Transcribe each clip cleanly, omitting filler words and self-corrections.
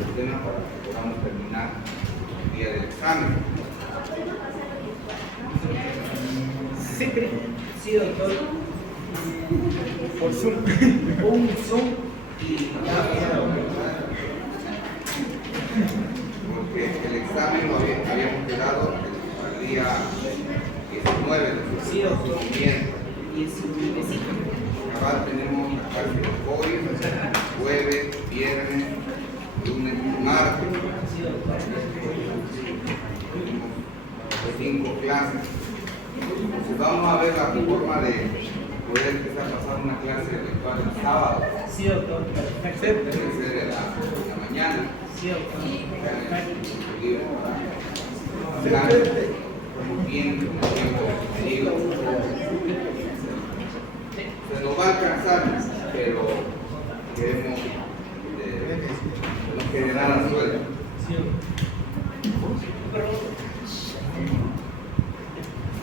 el tema para que podamos terminar el día del examen. Sí, doctor. Por Zoom. Un Zoom y ya. Porque el examen lo habíamos quedado el día 19 de Sí, doctor. miércoles. 19. Acá tenemos la clase de hoy, jueves, viernes, lunes, martes. Sí, doctor. Tenemos 5 clases. Entonces vamos a ver la forma de poder empezar a pasar una clase virtual el sábado. Sí, doctor. Perfecto. Debe ser en la mañana. Sí, doctor. Bien, con el tiempo medido. Se nos va a alcanzar, pero queremos no generar la suerte. Sí, doctor.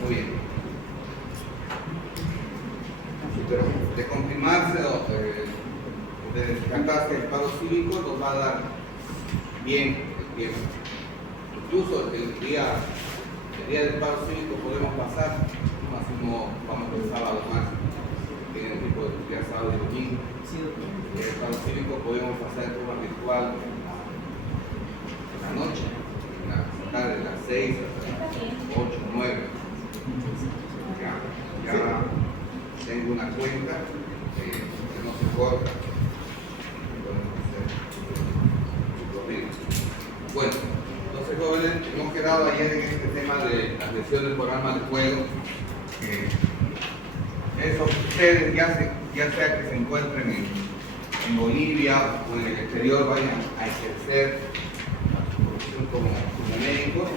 Muy bien. Pero de confirmarse o de descartarse el pago cívico nos va a dar bien el tiempo. Incluso el día del pago cívico podemos pasar, así no vamos el sábado más, tienen el tiempo de día sábado y domingo. Sí, doctor. El pago cívico podemos pasar de forma virtual en la noche, en la tarde de las 6 hasta las 8, 9. Ya tengo una cuenta que no se corta. Podemos hacer su corrido. Bueno, entonces jóvenes, hemos quedado ayer en este tema de las lesiones por arma de fuego. Eso ustedes ya sea que se encuentren en Bolivia o en el exterior vayan a ejercer su profesión como médicos.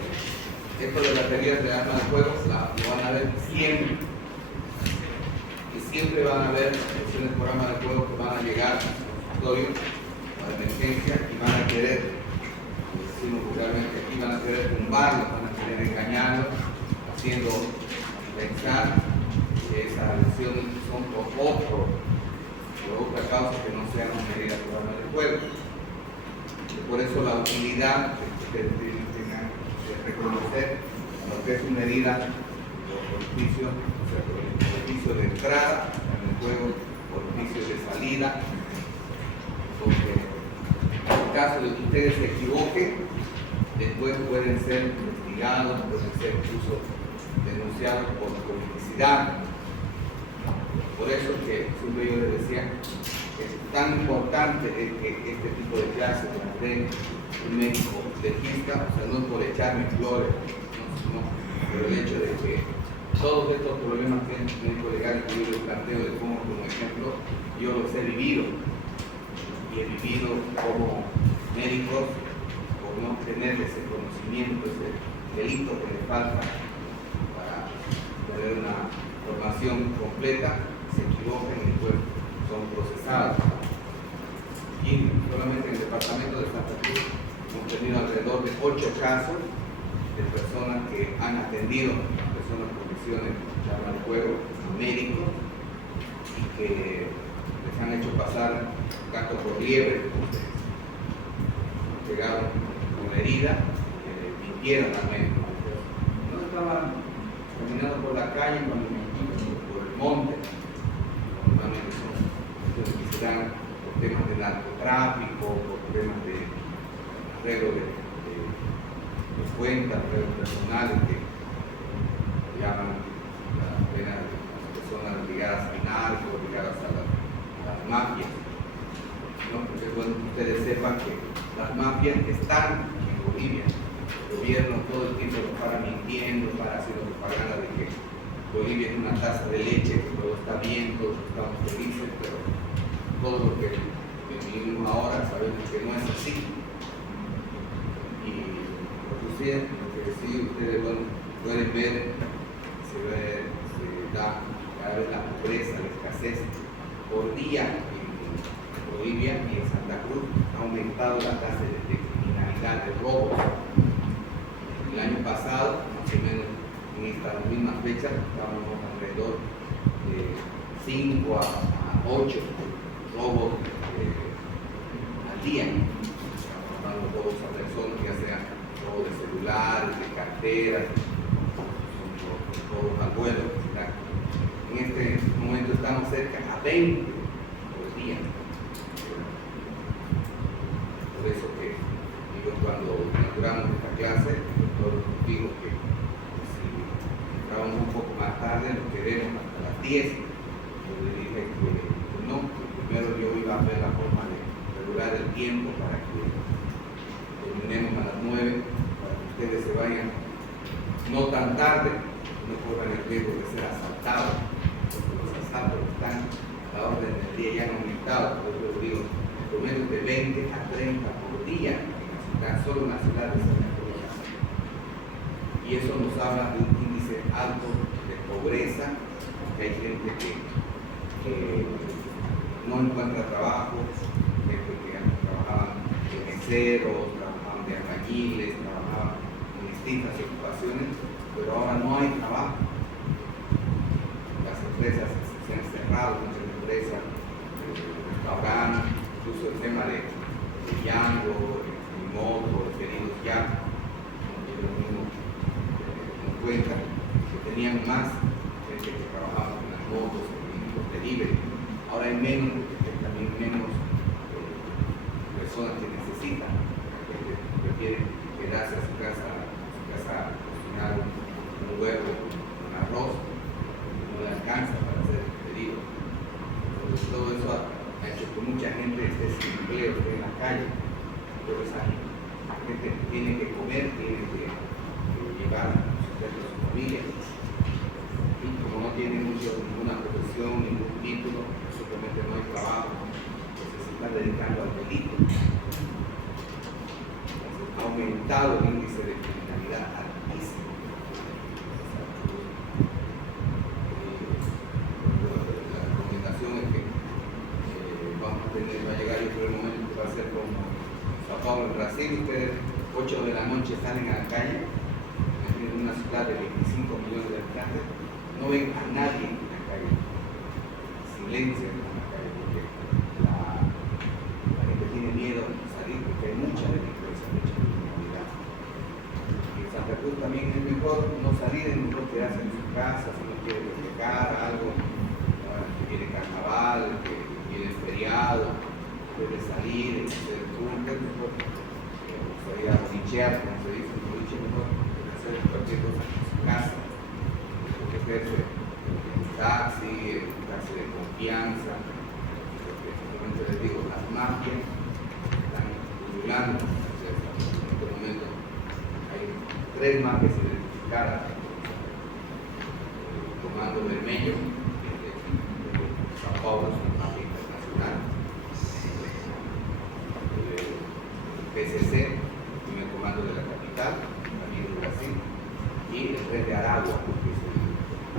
Esto de las heridas de arma de fuego lo van a ver siempre. Y siempre van a haber lesiones por arma de fuego que van a llegar al consultorio o a emergencia y van a querer, decimos vulgarmente aquí, van a querer tumbarlos, van a querer engañarlos, haciendo pensar que esas lesiones son por otra causa que no sean una herida por arma de fuego. Y por eso la utilidad de reconocer lo que es una herida por orificio, o sea, por orificio de entrada en el juego, por orificio de salida, porque en el caso de que ustedes se equivoquen, después pueden ser investigados, pueden ser incluso denunciados por complicidad. Por eso que siempre yo les decía que es tan importante que este tipo de clases las dé un médico legista, o sea, no es por echarme flores, no, pero el hecho de que todos estos problemas que el médico legal que yo les planteo, les pongo como ejemplo, yo los he vivido y he vivido como médicos por no tener ese conocimiento, ese delito que les falta para tener una formación completa, se equivocan y después son procesados. Y solamente en el departamento de Santa Cruz hemos tenido alrededor de 8 casos de personas que han atendido a personas con lesiones de arma de fuego, médicos, y que les han hecho pasar gato por liebre, llegaron con la herida, mintieron al médico. No estaban caminando por la calle cuando por el monte, normalmente son que se dan por temas de narcotráfico, por temas de arreglo de cuentas, arreglos personales que llaman las penas de las personas ligadas al narco, ligadas a las mafias. ¿No? Porque es bueno que ustedes sepan que las mafias están en Bolivia. El gobierno todo el tiempo nos para mintiendo, para haciendo propaganda de que Bolivia es una taza de leche, que todo está bien, todos estamos felices, pero todo lo que vivimos ahora sabemos que no es así. Y lo que sí ustedes pueden ver, se da cada vez la pobreza, la escasez por día en Bolivia y en Santa Cruz ha aumentado la tasa de criminalidad, de robos. El año pasado, más o menos en estas mismas fechas, estábamos alrededor de 5 a 8 robos al día. Estamos carteras, todos al vuelo. En este momento estamos cerca a 20 por día. Por eso que yo cuando inauguramos esta clase, el doctor dijo que si entrábamos un poco más tarde, nos quedemos hasta las 10. Yo le dije que no, que primero yo iba a ver la forma de regular el tiempo para que terminemos a las 9, para que ustedes se vayan no tan tarde, no corran el riesgo de ser asaltados, porque los asaltos están a la orden del día, ya han aumentado. Por eso digo, por lo menos de 20 a 30 por día en la ciudad, solo en la ciudad de Santa Cruz. Y eso nos habla de un índice alto de pobreza, porque hay gente que no encuentra trabajo, gente que trabajaban de meseros, trabajaban de albañiles, trabajaban en distintas ocupaciones, pero ahora no hay trabajo. Las empresas se han cerrado, muchas empresas, restaurantes, incluso el tema de Yango, de moto, de pedidos ya, ellos mismos en cuenta que tenían más gente que trabajaba en las motos, en los delivery. Ahora hay menos, porque también menos personas que necesitan. La gente prefiere quedarse a su casa a cocinar un huevo, un arroz, no le alcanza para hacer el pedido. Entonces todo eso ha hecho que mucha gente esté sin empleo, esté en la calle. Pero esa gente tiene que comer, tiene que llevar sustento a su familia. Y como no tiene ninguna profesión, ningún título, simplemente no hay trabajo, pues se están dedicando al delito. Entonces, ha aumentado el índice de criminalidad altísimo. La recomendación es que vamos a llegar yo creo el momento que va a ser como Sao Paulo en Brasil. Ustedes 8 de la noche salen a la calle, en una ciudad de 25 millones de habitantes, no ven a nadie en la calle, silencio en la calle, porque la gente tiene miedo de salir, porque hay mucha delincuencia, mucha criminalidad. Y en Santa Cruz también es mejor no salir, es mejor quedarse en su casa, si no quiere festejar algo, que viene carnaval, que viene feriado, puede salir, hacer juntas, mejor salir a bolichear, como se dice, un boliche mejor que hacer cualquier cosa en su casa. Ejerce el taxi de confianza, porque simplemente les digo, las mafias están pululando. En este momento hay 3 mafias identificadas: el Comando Vermelho, de Sao Paulo, es una mafia internacional, el PCC, el primer comando de la capital, también de Brasil, y el Red de Aragua, que es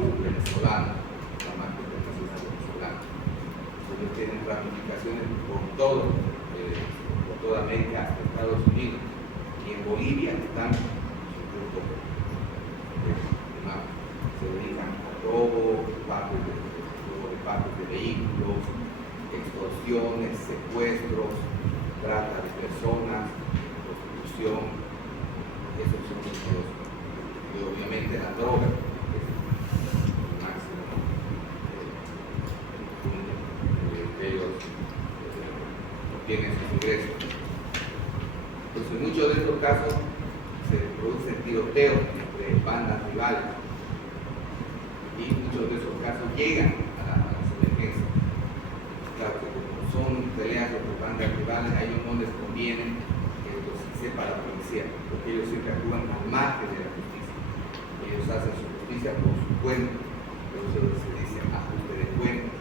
venezolano, la mafia internacional venezolana. Ellos tienen ramificaciones por toda América hasta Estados Unidos. Y en Bolivia están un grupo de mafia. Se dedican a robo de partes de vehículos, extorsiones, secuestros, trata de personas, prostitución. Esos son los, y obviamente la droga. Ellos obtienen sus ingresos. Entonces, en muchos de estos casos se producen tiroteos entre bandas rivales y muchos de esos casos llegan a las emergencias. Claro que como son peleas entre bandas rivales, a ellos no les conviene que esto sepa la policía, porque ellos siempre actúan al margen de la justicia. Ellos hacen su justicia por su cuenta, por eso se dice ajuste de cuenta.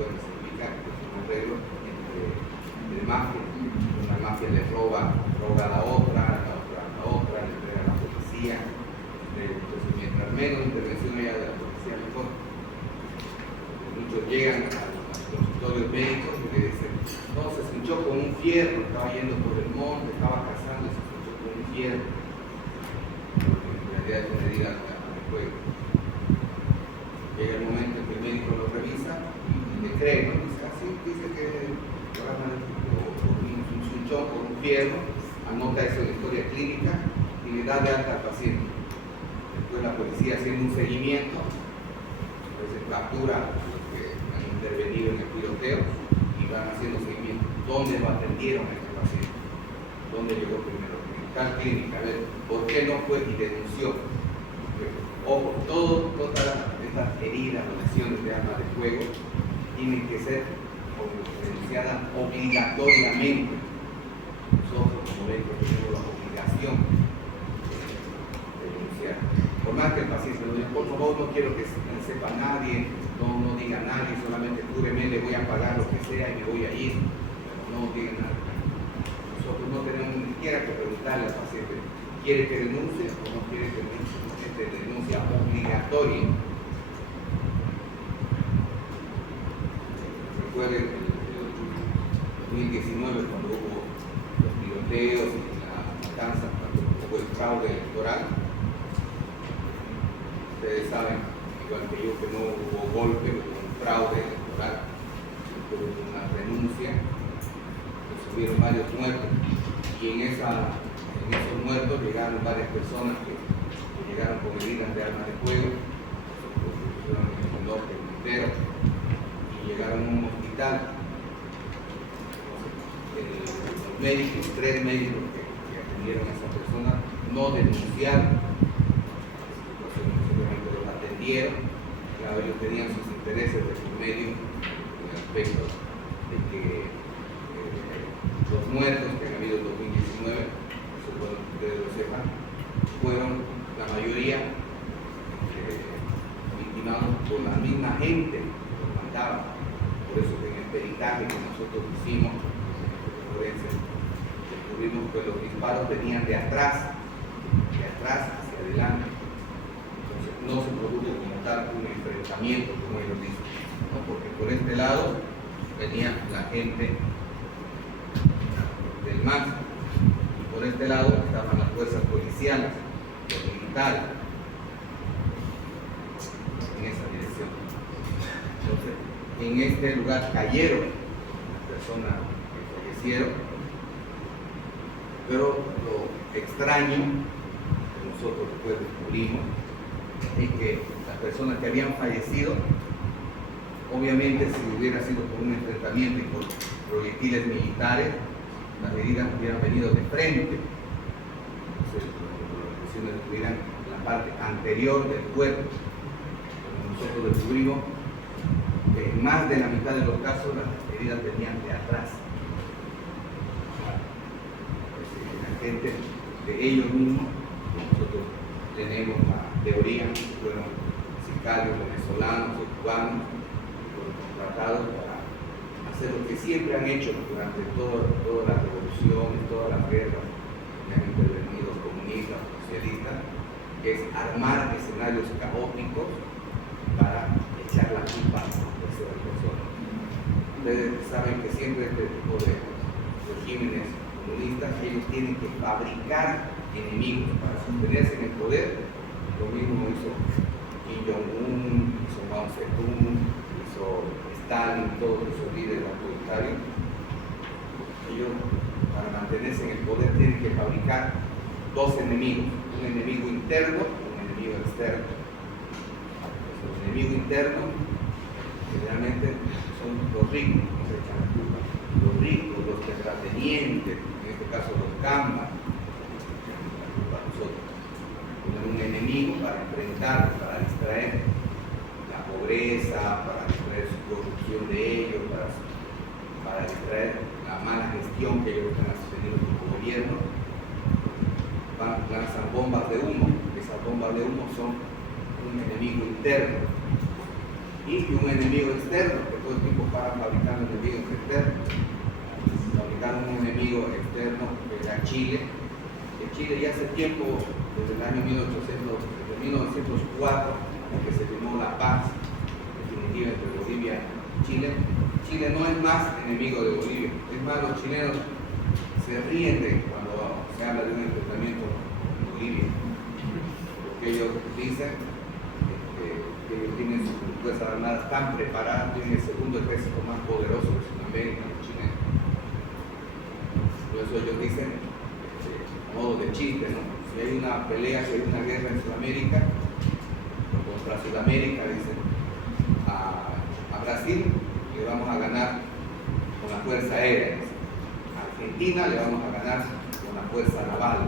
Significa que es un arreglo entre mafias. Una mafia le roba a la otra, le entrega a la policía. Entonces, mientras menos intervención haya de la policía, mejor. Muchos llegan a los consultorios médicos y le dicen: no, se escuchó con un fierro, estaba yendo por el monte, estaba cazando y se escuchó con un fierro. Porque en realidad es una herida de fuego. Llega el momento en que el médico lo revisa y le cree, ¿no? Dice: así, dice que un chunchón con un fierro, anota eso en la historia clínica, y y le da de alta al paciente. Después la policía haciendo un seguimiento, pues se captura a los que han intervenido en el tiroteo y van haciendo seguimiento. ¿Dónde lo atendieron a este paciente? ¿Dónde llegó primero? En tal clínica. A ver, ¿por qué no fue y denunció? Ojo, todas estas heridas o lesiones de arma de fuego tienen que ser denunciadas obligatoriamente. Nosotros como médicos tenemos la obligación de denunciar. Por más que el paciente lo diga, por favor, no quiero que sepa nadie, no diga nadie, solamente cúreme, le voy a pagar lo que sea y me voy a ir. Pero no diga nada. Nosotros no tenemos ni siquiera que preguntarle al paciente, ¿quiere que denuncie o no quiere que denuncie? Denuncia obligatoria. Recuerden el 2019 cuando hubo los tiroteos y la matanza, cuando hubo el fraude electoral. Ustedes saben, igual que yo, que no hubo golpe, hubo un fraude electoral, hubo una renuncia, hubieron varios muertos y en esos muertos llegaron varias personas que llegaron con heridas de arma de fuego, en el norte entero, y llegaron a un hospital. Los médicos, 3 médicos que atendieron a esa persona, no denunciaron, simplemente los atendieron. Claro, ellos tenían sus intereses de por medio en el aspecto de que los muertos que han habido en 2019, eso es bueno que ustedes lo sepan, fueron la mayoría victimados por la misma gente que los mandaba. Por eso que en el peritaje que nosotros hicimos en forense, descubrimos que los disparos venían de atrás hacia adelante. Entonces no se produjo como tal un enfrentamiento, como ellos dicen, ¿no? Porque por este lado venía la gente del MAS y por este lado estaban las fuerzas policiales, los militares, en esa dirección. Entonces, en este lugar cayeron las personas que fallecieron, pero lo extraño que nosotros después descubrimos es que las personas que habían fallecido, obviamente si hubiera sido por un enfrentamiento y por proyectiles militares, las heridas hubieran venido de frente. Entonces, las lesiones estuvieran en la parte anterior del cuerpo. Nosotros descubrimos que en más de la mitad de los casos las heridas venían de atrás. La gente de ellos mismos, nosotros tenemos la teoría que fueron sicarios venezolanos o cubanos que fueron contratados para hacer lo que siempre han hecho durante toda la revolución y todas las guerras que han intervenido comunistas, socialistas, que es armar escenarios caóticos para echar la culpa a terceras personas. Ustedes saben que siempre este tipo de regímenes comunistas, ellos tienen que fabricar enemigos para sostenerse en el poder. Lo mismo hizo Kim Jong-un, hizo Mao Zedong, hizo Stalin, todos esos líderes autoritarios. Ellos, para mantenerse en el poder, tienen que fabricar 2 enemigos, un enemigo interno y un enemigo externo. Los enemigos internos generalmente son los ricos, no se echan la culpa. Los ricos, los terratenientes, en este caso los gambas, la culpa a nosotros. Poner un enemigo para enfrentar, para distraer la pobreza, para distraer su corrupción de ellos, para distraer la mala gestión que ellos están teniendo como gobierno. Lanzan bombas de humo. Esas bombas de humo son un enemigo interno y un enemigo externo, que todo el tiempo para fabricando enemigos externos. Fabricaron un enemigo externo que era Chile. En Chile ya hace tiempo, desde el año 1904, en que se firmó la paz definitiva entre Bolivia y Chile. Chile no es más enemigo de Bolivia. Es más, los chilenos se ríen cuando se habla de un enfrentamiento en Bolivia. Porque ellos dicen que ellos tienen sus fuerzas armadas tan preparadas, tienen el segundo ejército más poderoso de Sudamérica, los chilenos. Por eso ellos dicen, a modo de chiste, ¿no? Si hay una pelea, si hay una guerra en Sudamérica, contra Sudamérica, dicen, a Brasil le vamos a ganar con la fuerza aérea, a Argentina le vamos a ganar con la fuerza naval,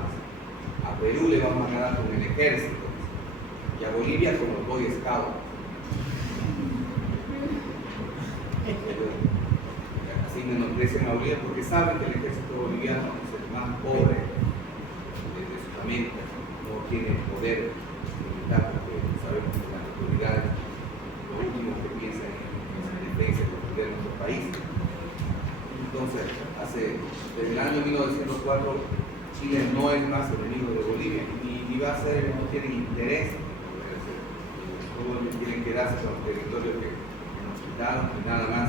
a Perú le vamos a ganar con el ejército y a Bolivia con los Boy Scouts. Así menosprecian a Bolivia porque saben que el ejército boliviano es el más pobre de Sudamérica, no tiene poder militar porque sabemos que las autoridades lo último que piensan es en defensa y defender nuestro país. Entonces, desde el año 1904 Chile no es más enemigo de Bolivia ni va a ser, no tienen interés en poder hacer. Todos quieren quedarse con los territorios que nos quitaron y nada más.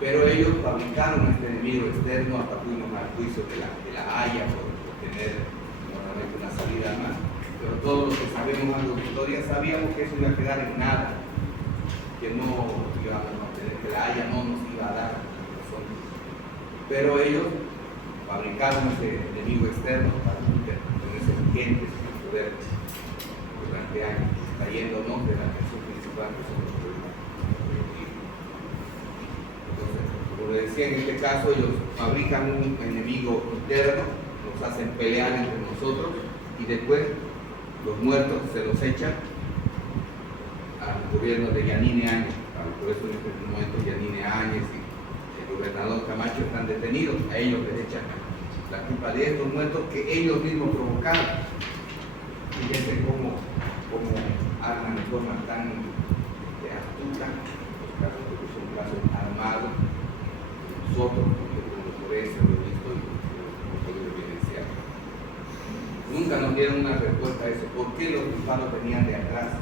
Pero ellos fabricaron este enemigo externo a partir de un juicio de la Haya por tener normalmente una salida más. Pero todos los que sabemos algo de historia sabíamos que eso iba a quedar en nada, que no íbamos a tener, que la Haya no nos iba a dar razón. Pero ellos fabricaron ese enemigo externo para tenerse vigentes en el poder durante años, trayéndonos de la atención principal que son los problemas. Entonces, como les decía, en este caso ellos fabrican un enemigo interno, nos hacen pelear entre nosotros y después los muertos se los echan al gobierno de Yanine Áñez. Por eso en este momento Yanine Áñez y el gobernador Camacho están detenidos, a ellos les echan la culpa de estos muertos que ellos mismos provocaron. Fíjense cómo arman de forma tan astuta los casos, porque son casos armados. Nosotros, como forenses, lo he visto y lo hemos podido evidenciar. Nunca nos dieron una respuesta a eso. ¿Por qué los disparos venían de atrás?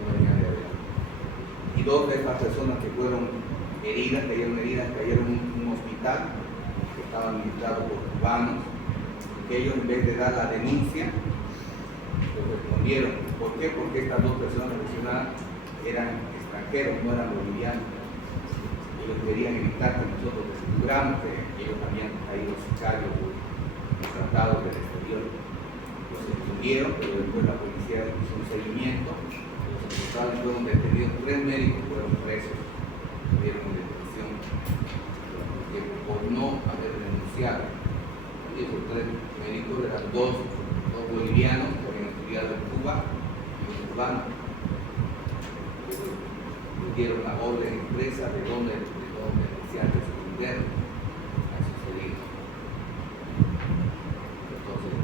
No venían de adelante. Y dos de estas personas que fueron heridas, cayeron en un hospital que estaba administrado por cubanos, que ellos en vez de dar la denuncia, lo respondieron. ¿Por qué? Porque estas dos personas lesionadas eran extranjeros, no eran bolivianos. Ellos querían evitar que nosotros descubramos que ellos habían caído sicarios tratados del exterior. Los detuvieron, pero después la policía hizo un seguimiento. Los responsables fueron detenidos, 3 médicos fueron presos, tuvieron detención por no haber denunciado. Y esos 3 médicos eran dos bolivianos que habían estudiado en Cuba y un cubano. Dieron la orden expresa de dónde desear responder a esos heridos. Entonces,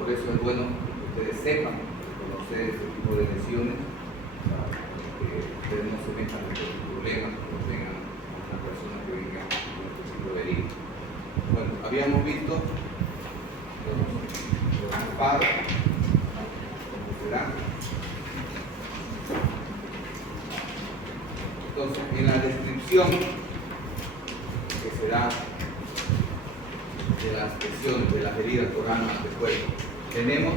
por eso es bueno que ustedes sepan reconocer este tipo de lesiones para que ustedes no se metan en los problemas cuando tengan una persona que venga con este tipo de heridas. Bueno, habíamos visto los disparos, como será. Entonces, en la descripción que se da de las lesiones, de las heridas por armas de fuego, tenemos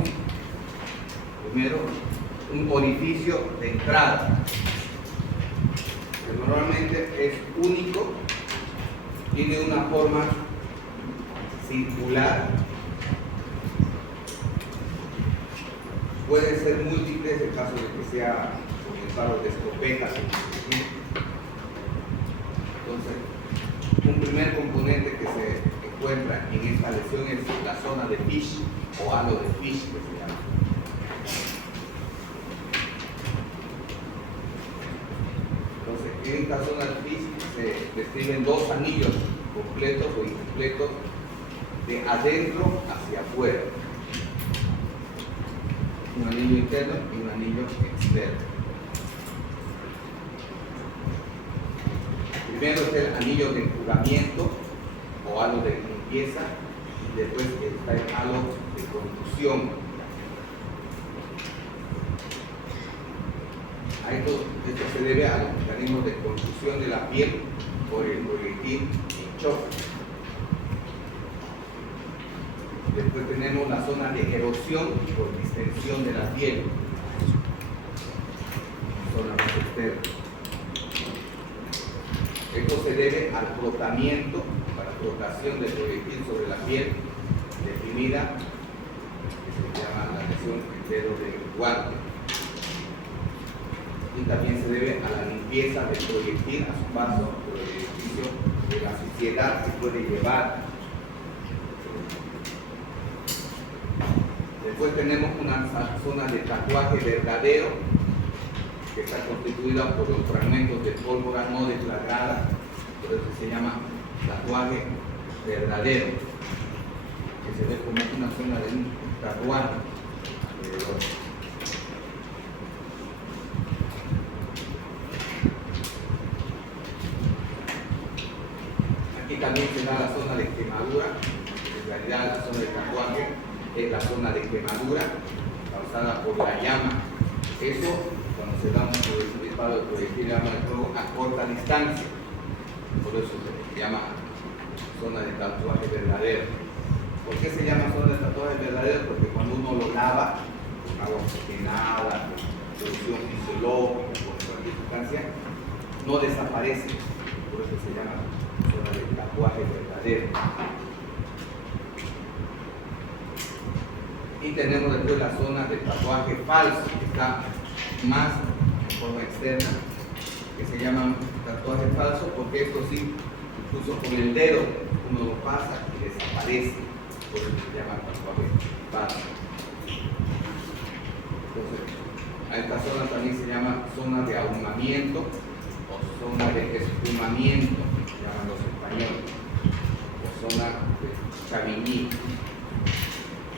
primero un orificio de entrada, que normalmente es único, tiene una forma circular, puede ser múltiple en caso de que sea con disparos de escopeta. Entonces, un primer componente que se encuentra en esta lesión es la zona de Fish o halo de Fish, que se llama. Entonces, en esta zona de Fish se describen 2 anillos completos o incompletos de adentro hacia afuera. Un anillo interno y un anillo externo. Primero es el anillo de enjugamiento o halo de limpieza y después está el halo de contusión. A esto se debe a los mecanismos de contusión de la piel por el proyectil y choque. Después tenemos la zona de erosión por distensión de la piel, zona más externa. Esto se debe al frotamiento, a la frotación del proyectil sobre la piel definida, que se llama la lesión en dedo de guante. Y también se debe a la limpieza del proyectil a su paso por el edificio, de la suciedad que puede llevar. Después tenemos una zona de tatuaje verdadero, que está constituida por los fragmentos de pólvora no deflagrada, por eso se llama tatuaje verdadero, que se ve como una zona de un tatuaje alrededor. Aquí también se da la zona de quemadura. En realidad la zona de tatuaje es la zona de quemadura causada por la llama. Eso, cuando se da un disparo de proyectil de arma de fuego a corta distancia, por eso se llama zona de tatuaje verdadero. ¿Por qué se llama zona de tatuaje verdadero? Porque cuando uno lo lava con agua oxigenada, con solución fisiológica, con cualquier sustancia, no desaparece. Por eso se llama zona de tatuaje verdadero. Y tenemos después la zona de tatuaje falso, que está más en forma externa, que se llama tatuaje falso, porque esto sí, incluso con el dedo uno lo pasa y desaparece, por eso se llama tatuaje falso. Entonces, a esta zona también se llama zona de ahumamiento o zona de esfumamiento, que llaman los españoles, o zona de Chavigny.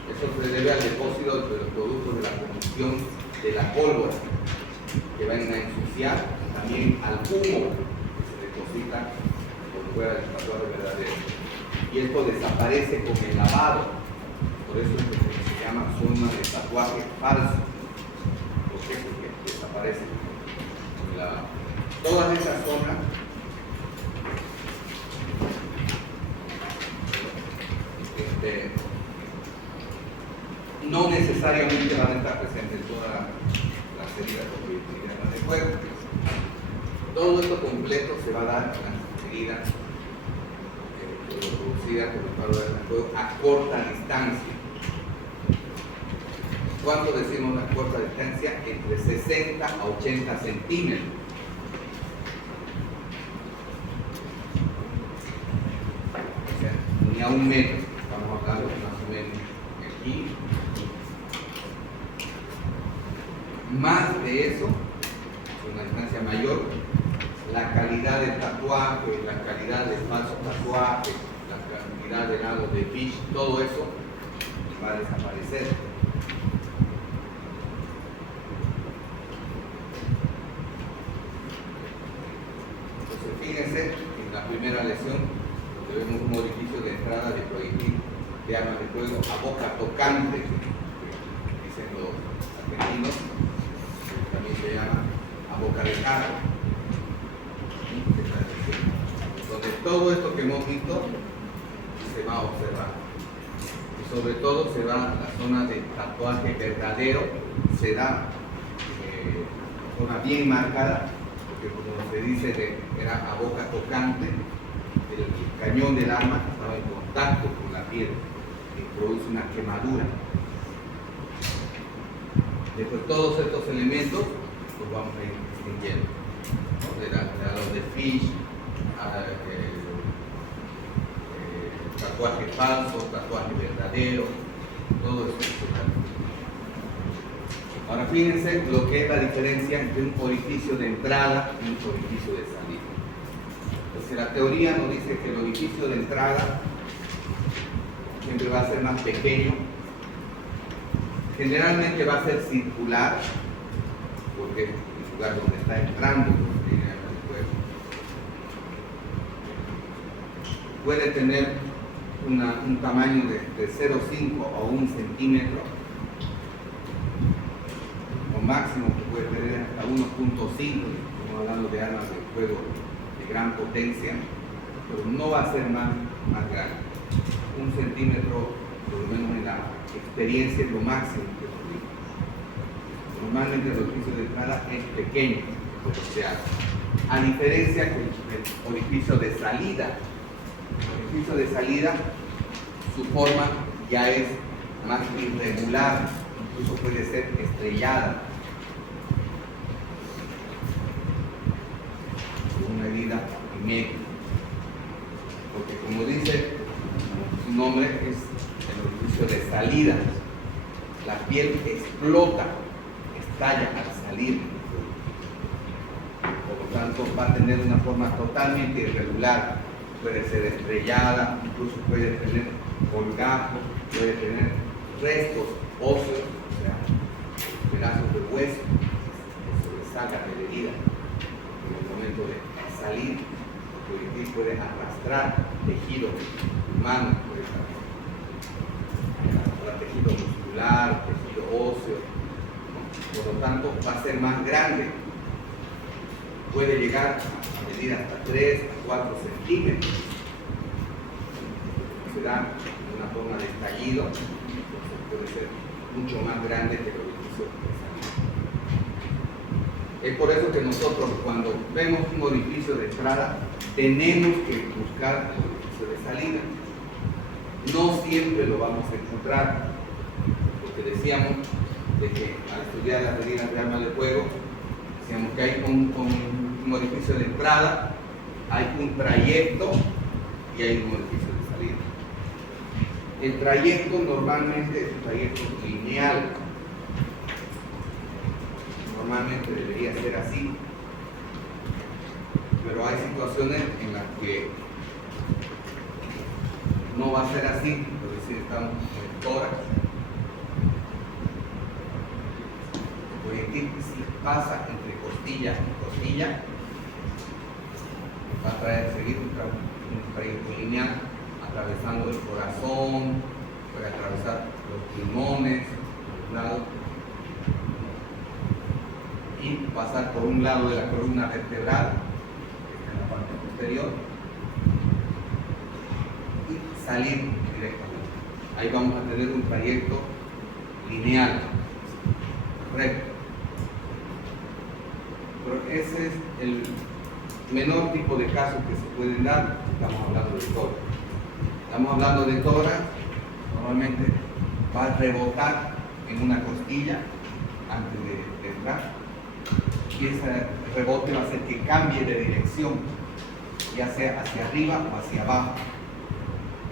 Eso se debe al depósito de los productos de la combustión de la pólvora, que van a ensuciar, también al humo que se deposita por fuera del tatuaje verdadero. Y esto desaparece con el lavado, por eso es que se llama zona de tatuaje falso. ¿Por qué? Porque desaparece con el lavado. Todas esas zonas no necesariamente van a estar presentes en todas las heridas o proyectiles de fuego. Todo esto completo se va a dar en las heridas producidas por el disparo de arma de fuego a corta distancia. ¿Cuánto decimos a corta distancia? Entre 60 a 80 centímetros. O sea, ni a un metro. Estamos hablando más o menos aquí. Más de eso, una distancia mayor, la calidad del tatuaje, la calidad del falso tatuaje, la calidad del halo de fish, todo eso va a desaparecer. Entonces fíjense en la primera lesión, donde vemos un orificio de entrada de proyectil de arma de fuego a boca tocante, dicen los argentinos, también se llama a boca de carro, donde todo esto que hemos visto se va a observar. Y sobre todo se va la zona de tatuaje verdadero, se da de forma bien marcada, porque como se dice, era a boca tocante, el cañón del arma estaba en contacto con la piel y produce una quemadura. Después todos estos elementos los vamos a ir distinguiendo, ¿no? De los de fish, tatuaje falso, tatuaje verdadero, todo eso. Ahora fíjense lo que es la diferencia entre un orificio de entrada y un orificio de salida. Entonces la teoría nos dice que el orificio de entrada siempre va a ser más pequeño. Generalmente va a ser circular, porque es el lugar donde está entrando el fuego. Puede tener un tamaño de 0,5 o 1 centímetro, o máximo que puede tener hasta 1,5, estamos hablando de armas de fuego de gran potencia, pero no va a ser más grande. 1 centímetro, por lo menos en la experiencia, es lo máximo que se puede. Normalmente el orificio de entrada es pequeño, porque se hace. A diferencia del orificio de salida. El orificio de salida, su forma ya es más irregular, incluso puede ser estrellada. Una herida en medio. Porque como dice su nombre, es el orificio de salida. La piel explota, estalla al salir. Por lo tanto, va a tener una forma totalmente irregular. Puede ser estrellada, incluso puede tener colgajo, puede tener restos óseos, o sea, pedazos de hueso que sobresalgan de la herida. En el momento de salir, el proyectil puede arrastrar tejido humano, puede arrastrar tejido muscular, tejido óseo, ¿no? Por lo tanto, va a ser más grande. Puede llegar a medir hasta 3 a 4 centímetros. Se da una forma de estallido, entonces puede ser mucho más grande que el orificio de salida. Es por eso que nosotros, cuando vemos un orificio de entrada, tenemos que buscar el orificio de salida. No siempre lo vamos a encontrar, porque decíamos de que al estudiar las heridas de arma de fuego, decíamos que hay un orificio de entrada, hay un trayecto y hay un orificio de salida. El trayecto normalmente es un trayecto lineal. Normalmente debería ser así, pero hay situaciones en las que no va a ser así. Por decir, estamos en el tórax. El proyectil, si pasa entre costilla y costilla, va a traer seguir un trayecto lineal, atravesando el corazón, puede atravesar los pulmones, los lados, y pasar por un lado de la columna vertebral, que está en la parte posterior, y salir directamente. Ahí vamos a tener un trayecto lineal, recto. Pero ese es el menor tipo de casos que se pueden dar. Estamos hablando de tórax. Estamos hablando de tórax, normalmente va a rebotar en una costilla antes de entrar, y ese rebote va a hacer que cambie de dirección, ya sea hacia arriba o hacia abajo.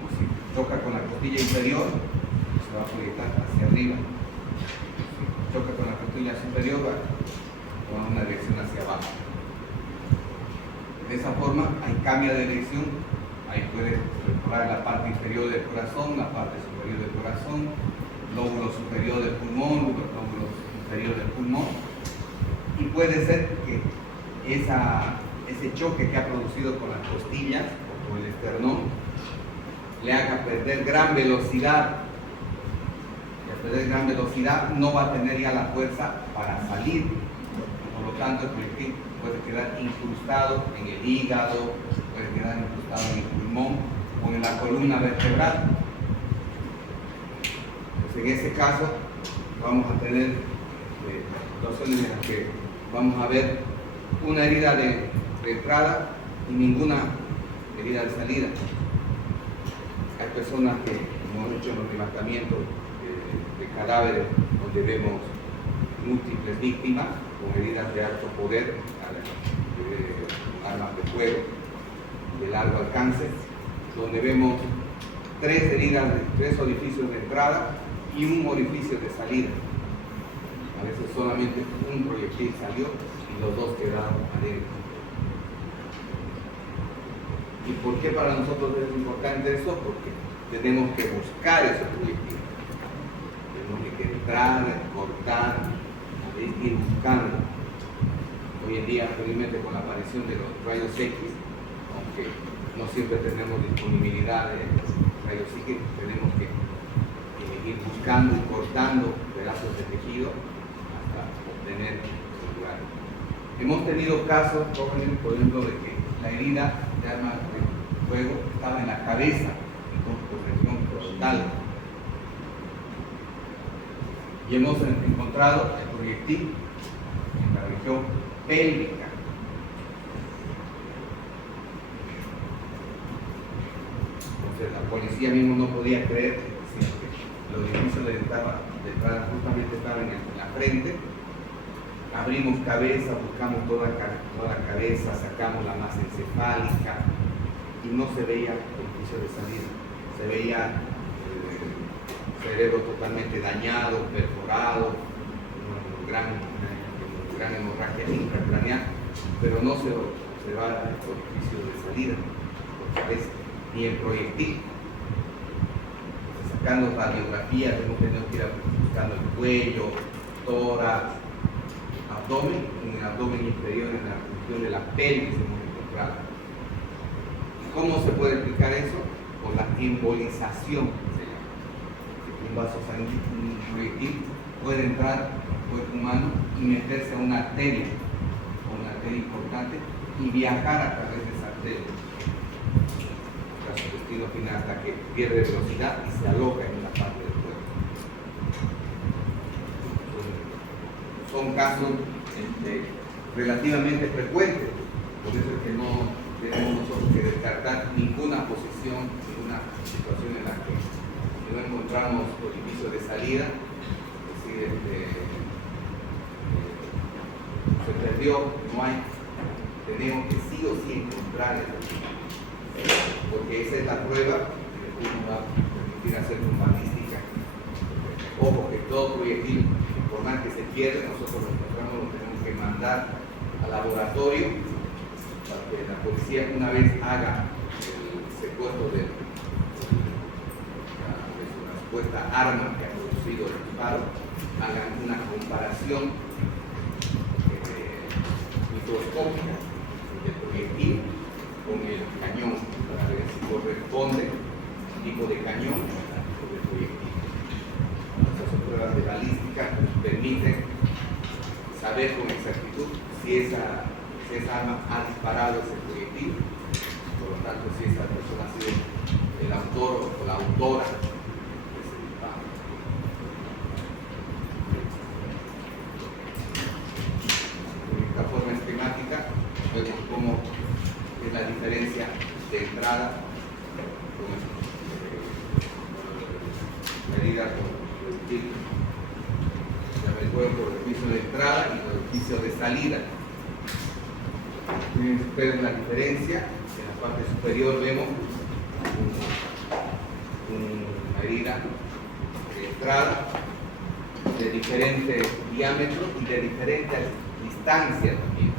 O si choca con la costilla inferior, se va a proyectar hacia arriba. Si choca con la costilla superior, va a tomar una dirección hacia abajo. De esa forma, ahí cambia de dirección, ahí puede perforar la parte inferior del corazón, la parte superior del corazón, lóbulo superior del pulmón, lóbulo inferior del pulmón, y puede ser que ese choque que ha producido con las costillas o con el esternón le haga perder gran velocidad, y al perder gran velocidad no va a tener ya la fuerza para salir. Por lo tanto, el proyectil puede quedar incrustado en el hígado, puede quedar incrustado en el pulmón o en la columna vertebral. Pues en ese caso vamos a tener situaciones en las que vamos a ver una herida de entrada y ninguna herida de salida. Hay personas que hemos hecho los levantamientos de cadáveres donde vemos múltiples víctimas con heridas de alto poder, armas de fuego de largo alcance, donde vemos tres orificios de entrada y un orificio de salida. A veces solamente un proyectil salió y los dos quedaron adentro. ¿Y por qué para nosotros es importante eso? Porque tenemos que buscar esos proyectiles. Tenemos que entrar, cortar, ir buscando. Hoy en día, felizmente, con la aparición de los rayos X, aunque no siempre tenemos disponibilidad de rayos X, tenemos que ir buscando y cortando pedazos de tejido hasta obtener el lugar. Hemos tenido casos, jóvenes, por ejemplo, de que la herida de arma de fuego estaba en la cabeza, entonces por región frontal. Y hemos encontrado el proyectil en la región pélvica. Entonces la policía mismo no podía creer, sino que orificio de entrada justamente estaba en la frente. Abrimos cabeza, buscamos toda la cabeza, sacamos la masa encefálica y no se veía orificio de salida. Se veía cerebro totalmente dañado, perforado, gran hemorragia intracraneal, pero no se observaba el orificio de salida, ni el proyectil. Sacando radiografías, hemos tenido que ir buscando el cuello, tórax, abdomen, en el abdomen inferior, en la región de la pelvis hemos encontrado. ¿Cómo se puede explicar eso? Por la embolización. Un vaso sanguíneo, un proyectil puede entrar al cuerpo humano y meterse a una arteria importante y viajar a través de esa arteria hasta su destino final, hasta que pierde velocidad y se aloja en una parte del cuerpo. Son casos relativamente frecuentes, por eso es que no tenemos nosotros que descartar ninguna posición, ninguna situación en la que no encontramos orificio de salida, es decir, se perdió, no hay, tenemos que sí o sí encontrar eso, porque esa es la prueba que uno va a permitir hacer con balística. Ojo, que todo proyectil, por más que se pierde, nosotros lo encontramos, lo tenemos que mandar al laboratorio para que la policía, una vez haga el secuestro de su supuesta arma que ha producido el disparo, hagan una comparación microscópica del proyectil con el cañón para ver si corresponde el tipo de cañón al tipo de proyectil. Esas pruebas de balística nos permiten saber con exactitud si esa arma ha disparado ese proyectil, por lo tanto si esa persona ha sido el autor o la autora de ese disparo. En esta forma esquemática vemos cómo es la diferencia de entrada medida por proyectil. El cuerpo, el orificio de entrada y el orificio de salida. Tienen ustedes la diferencia. En la parte superior vemos una herida de entrada de diferente diámetro y de diferente distancia también.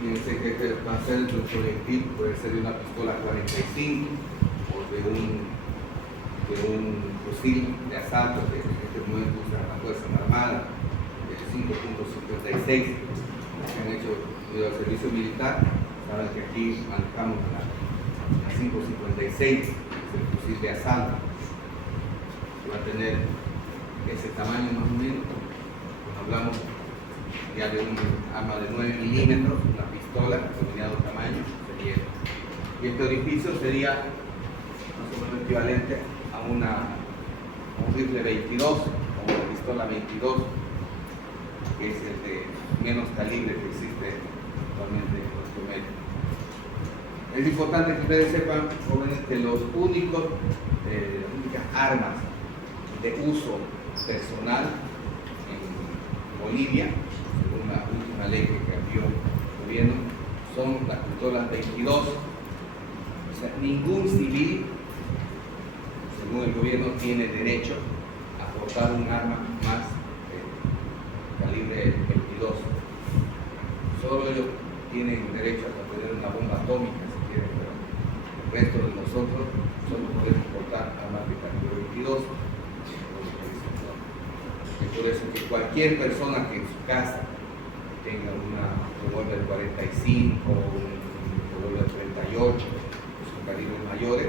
Fíjense que este va a ser el proyectil, puede ser de una pistola 45 o de un fusil de asalto que en este momento usa la Fuerza Armada, el 5.56, que han hecho el servicio militar. Saben que aquí manejamos la 5.56, que es el fusil de asalto, que va a tener ese tamaño más o menos. Cuando hablamos ya de un arma de 9 milímetros, una pistola de determinado tamaño, sería, y este orificio sería más o menos equivalente a un rifle 22 o una pistola 22, que es el de menos calibre que existe actualmente en nuestro medio. Es importante que ustedes sepan, jóvenes, que las únicas armas de uso personal en Bolivia, según la última ley que cambió el gobierno, son las pistolas 22. O sea, ningún civil, según el gobierno, tiene derecho a portar un arma más calibre 22. Solo ellos tienen derecho a tener una bomba atómica, si quieren, pero el resto de nosotros solo podemos portar armas de calibre 22. Es por eso que cualquier persona que en su casa tenga una revólver 45 o un revólver 38, que son calibres mayores,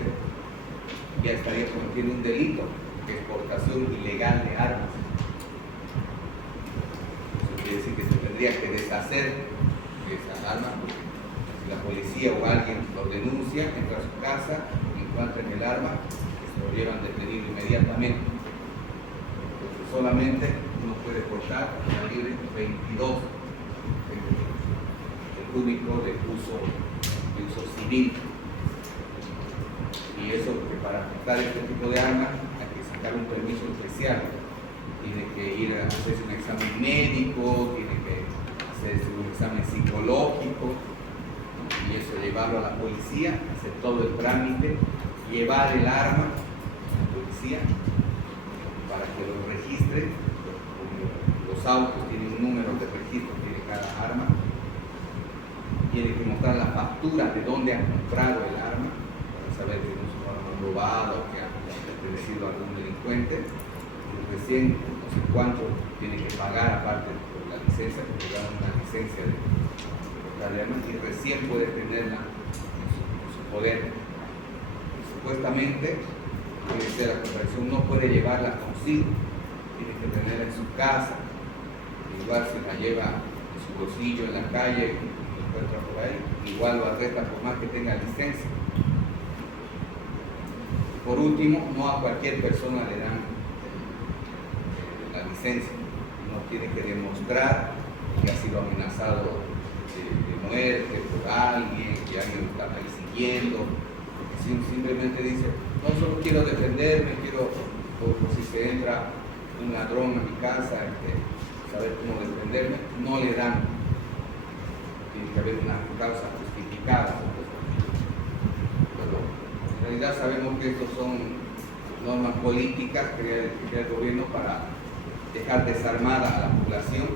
ya estaría cometiendo un delito, que es portación ilegal de armas. Eso quiere decir que se tendría que deshacer de esas armas, porque si la policía o alguien lo denuncia, entra a su casa, encuentran el arma, se lo llevan detenido inmediatamente. Porque solamente uno puede portar calibre 22, el único de uso civil. Y eso que para para portar este tipo de armas hay que sacar un permiso especial. Tiene que ir a hacerse un examen médico, tiene que hacerse un examen psicológico, y eso llevarlo a la policía, hacer todo el trámite, llevar el arma a la policía para que lo registre. Los autos tienen un número de registro, tiene cada arma. Tiene que mostrar la factura de dónde han comprado el arma para saber que no es un arma robada o que ha pertenecido a algún delincuente. Y recién no sé cuánto tiene que pagar aparte por la licencia, porque dan una licencia de portar armas, y recién puede tenerla en su poder. Y supuestamente puede ser la contradicción, no puede llevarla consigo, tiene que tenerla en su casa. Igual si la lleva en su bolsillo en la calle, encuentra por ahí, igual lo arrestan por más que tenga licencia. Por último, no a cualquier persona le dan la licencia. Uno tiene que demostrar que ha sido amenazado de muerte por alguien, que alguien lo está persiguiendo. Si simplemente dice, no, solo quiero defenderme, quiero, o si se entra un ladrón a mi casa, saber cómo defenderme, no le dan. Tiene que haber una causa justificada. Pero en realidad sabemos que estos son normas políticas que crea el gobierno para dejar desarmada a la población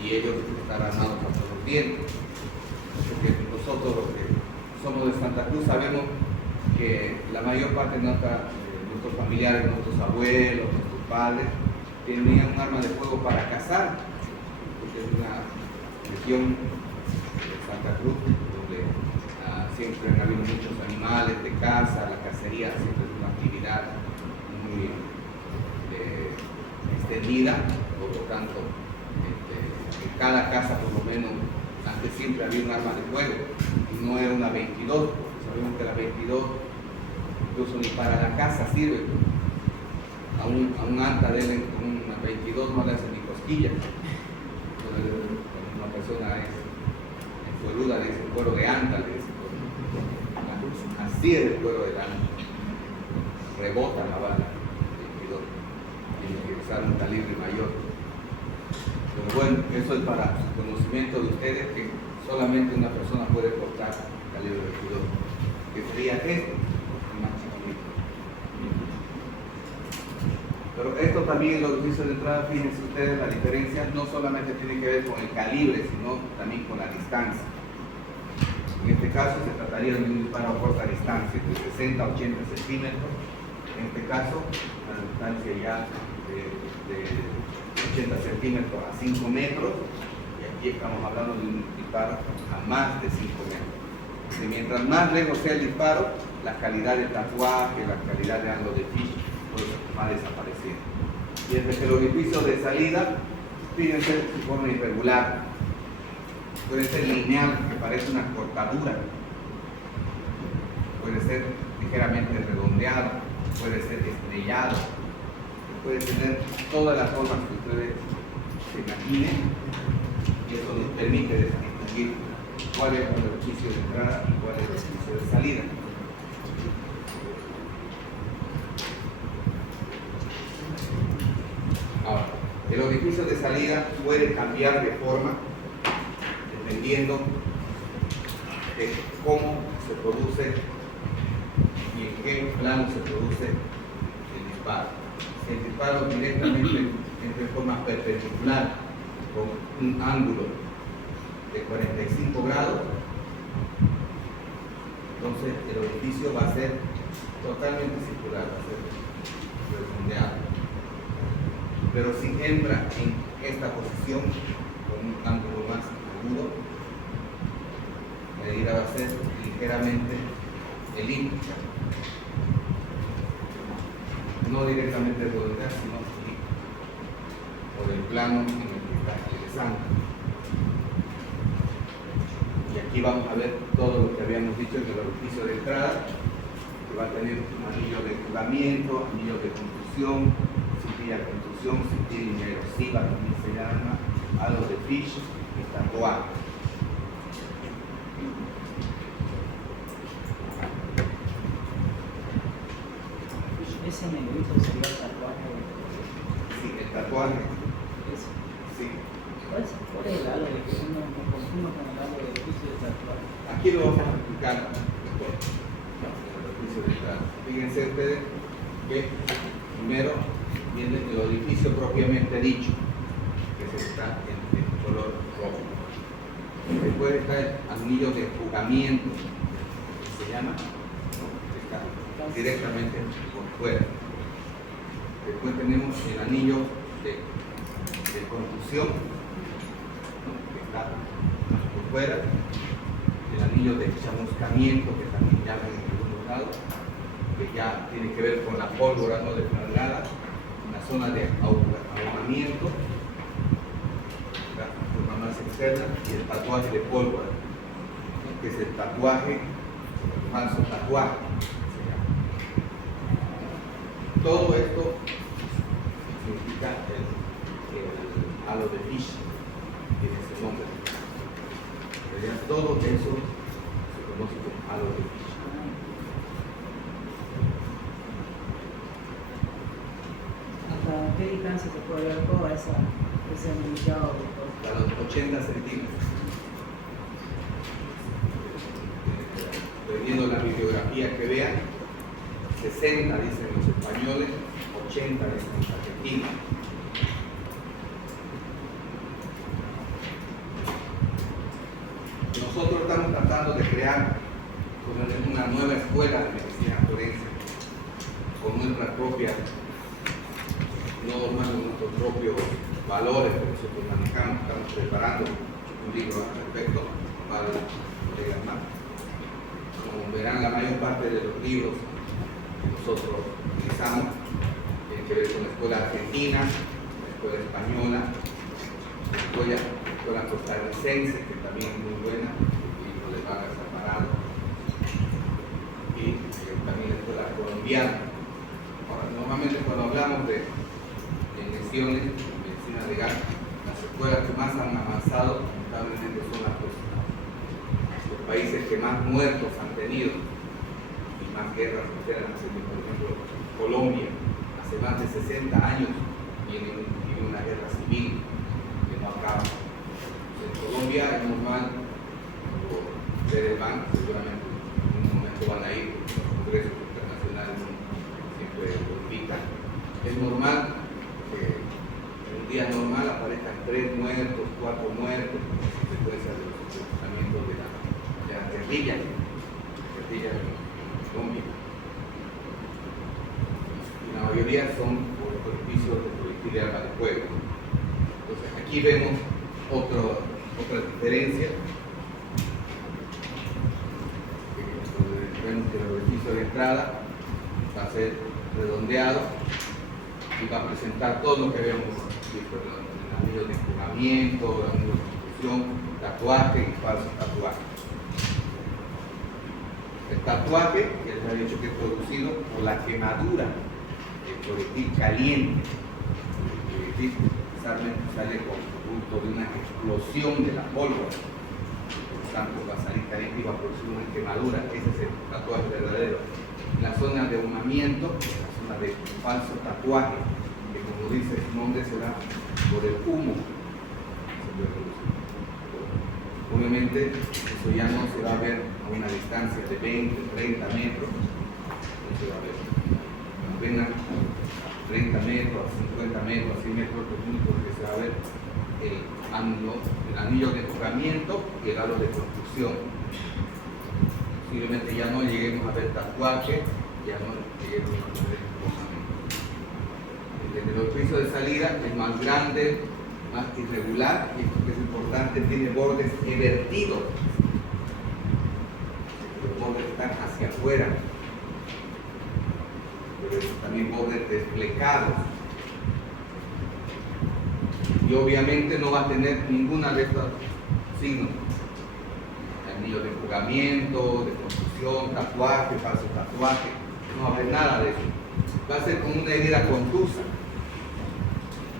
y ellos estar armados a todos los tiempos. Porque nosotros los que somos de Santa Cruz sabemos que la mayor parte de nuestros familiares, nuestros abuelos, nuestros padres, tenían un arma de fuego para cazar, porque es una región de Santa Cruz donde siempre han habido muchos animales de caza, la cacería siempre es una actividad muy extendida, por lo tanto, en cada casa por lo menos, antes siempre había un arma de fuego, y no era una 22, porque sabemos que la 22 incluso ni para la caza sirve. A un anta de él con una 22 no le hace ni cosquillas. Cuando una persona es enfueruda, le dice cuero de anta, le dice. Así es el cuero del anta. Rebota la bala, 22. Tiene que usar un calibre mayor. Pero bueno, eso es para su conocimiento de ustedes, que solamente una persona puede portar calibre 22. Que sería esto, más chiquitito. Pero esto también, los oficios de entrada, fíjense ustedes, la diferencia no solamente tiene que ver con el calibre, sino también con la distancia. En este caso se trataría de un disparo a corta distancia, de 60 a 80 centímetros. En este caso, la distancia ya de 80 centímetros a 5 metros, y aquí estamos hablando de un disparo a más de 5 metros. Y mientras más lejos sea el disparo, la calidad de tatuaje, la calidad de ángulo de ficha, va a desaparecer. Y desde que el orificio de salida, fíjense su forma irregular, puede ser lineal, que parece una cortadura, puede ser ligeramente redondeado, puede ser estrellado, puede tener todas las formas que ustedes se imaginen, y eso nos permite distinguir cuál es el orificio de entrada y cuál es el orificio de salida. Ahora, el orificio de salida puede cambiar de forma dependiendo de cómo se produce y en qué plano se produce el disparo. Si el disparo directamente es de forma perpendicular con un ángulo de 45 grados, entonces el orificio va a ser totalmente circular, va a ser redondeado. Pero si entra en esta posición con un ángulo más agudo, la medida va a ser ligeramente elíptica, no directamente redondeada, sino elíptica, por el plano en el que está ingresando. Y aquí vamos a ver todo lo que habíamos dicho en el orificio de entrada, que va a tener un anillo de jugamiento, anillo de contusión, cintilla de contusión, cintilla erosiva, también se llama, halo de Fish y tatuaje. Ese negrito sería el tatuaje. Sí, el tatuaje. Eso. Sí. ¿Cuál es el halo de que uno me confundo con el halo del oficio de tatuaje? Aquí lo vamos a explicar mejor. El orificio dental. Fíjense ustedes que primero viene el orificio propiamente dicho, que se está en color rojo. Después está el anillo de jugamiento, que se llama, ¿no? Que está directamente por fuera. Después tenemos el anillo de contusión, ¿no? Que está por fuera. El anillo de chamuscamiento, que también llaman en algunos lados, que ya tiene que ver con la pólvora no desflagrada, la zona de ahumamiento, la forma más externa, y el tatuaje de pólvora, ¿no? Que es el tatuaje, el falso tatuaje. Se llama. Todo esto significa el halo de Fish, tiene ese nombre. En realidad, todo eso se conoce como halo de Fish. ¿Hasta qué distancia se puede ver toda ese anillado? A los 80 centímetros. Dependiendo de la bibliografía que vean, 60 dicen los españoles, 80 dicen los argentinos. Nosotros estamos tratando de crear una nueva escuela de medicina forense con nuestras propias normas, con nuestros propios valores que nosotros manejamos. Estamos preparando un libro al respecto para los colegas más. Como verán, la mayor parte de los libros que nosotros utilizamos tienen que ver con la escuela argentina, la escuela española, la escuela costarricense, que también es muy buena, el libro de Vargas Alvarado, y también la escuela colombiana. Ahora, normalmente cuando hablamos de lesiones en medicina legal, las escuelas que más han avanzado lamentablemente son los países que más muertos han tenido y más guerras han tenido. Por ejemplo, Colombia, hace más de 60 años vive una guerra civil que no acaba. En Colombia es normal, ustedes van, seguramente en un momento van a ir, los congresos internacionales siempre lo invitan. Es normal que en un día normal aparezcan 3 muertos, 4 muertos, como consecuencia de los enfrentamientos de la guerrilla en Colombia. Y la mayoría son por los orificios de proyectil de arma de fuego. Entonces aquí vemos otra diferencia. Vemos que el orificio de entrada va a ser redondeado y va a presentar todo lo que habíamos visto, el anillo de empujamiento, el anillo de construcción, tatuaje y falso tatuaje. El tatuaje, que les había dicho que es producido por la quemadura del proyectil caliente. El proyectil sale como producto de una explosión de la pólvora. Por lo tanto, va a salir caliente y va a producir una quemadura. Ese es el tatuaje verdadero. La zona de ahumamiento, la zona de falso tatuaje, que como dice su nombre será por el humo que se puede producir. Obviamente eso ya no se va a ver a una distancia de 20, 30 metros, no se va a ver apenas a 30 metros, a 50 metros, a 100 metros, lo único que se va a ver el anillo de enfocamiento y el halo de construcción. Posiblemente ya no lleguemos a ver tatuaje, ya no lleguemos a ver enfocamiento. El orificio de salida es más grande, más irregular, y esto que es importante, tiene bordes invertidos. Los bordes están hacia afuera, pero también bordes desplegados. Y obviamente no va a tener ninguna de estos signos. Anillo de jugamiento, de construcción, tatuaje, falso tatuaje, no va a haber nada de eso. Va a ser como una herida contusa.